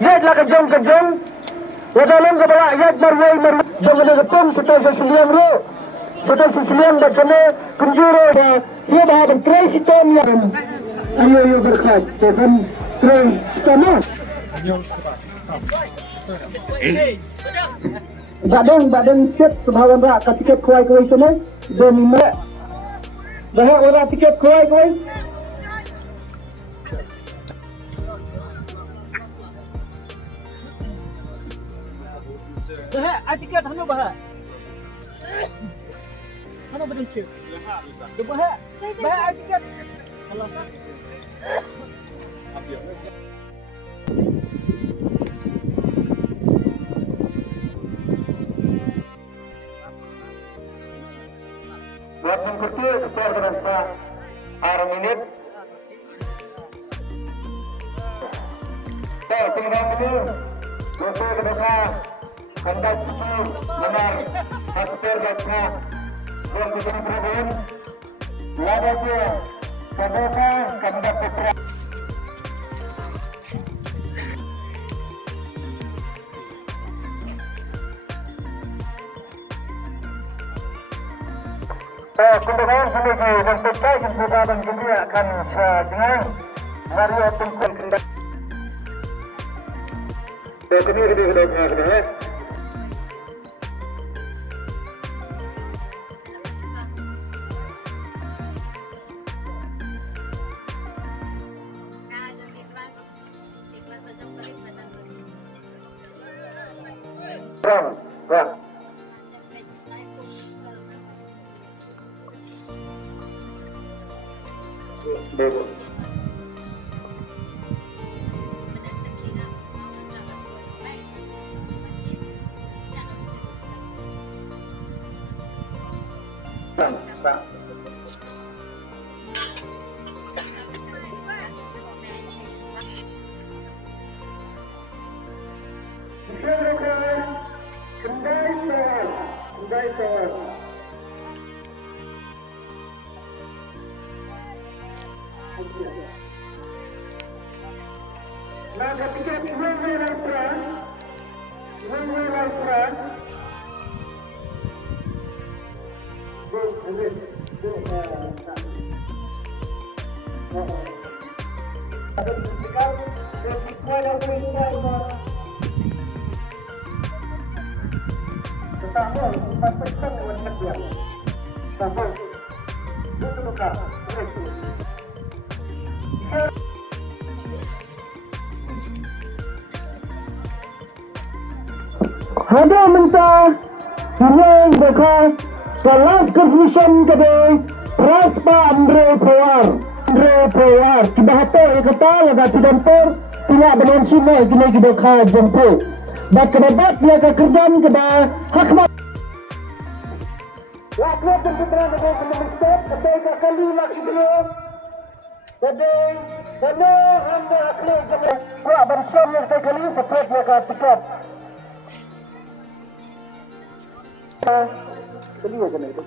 Yat lah kejong. Wadalam kepala yat marwai jangan depan kita sesilian ro. Kita sesilian dah kena kunjuro dah. Dia dah berkerai sistem yang ayo berkat. Jangan kerai sistem. Badan siap subhawan rak tiket kuai sana. Dan mak dah orang tiket kuai. Bahak, tiket hanu bahak. Hanu badan cik. Bahak tiket. Kalau buat mengikuti skor dengan sah 6 minit. Tinggal ini untuk kedua kandidat nomor Haspir Gatna yang dikirim lada dia kedua kandidat putra. Kundangan sebagai peserta yang berada di akan dengan Mario Tungkul Kendal. Kedua. Nah, ketika mulai laporan, ada mentah yang bekas kelas kefusion kedai Raspa Andre Powar kibahata kata laga tidampur tidak dengan sini kini kita kah jemput dan kedapat laga kerjaan kita hakmat waktu penputra negara kemenstep ketika kali lagi belum jadi hamba akhli jangan buat bersama yang kali setelah laga tiket kedua kan itu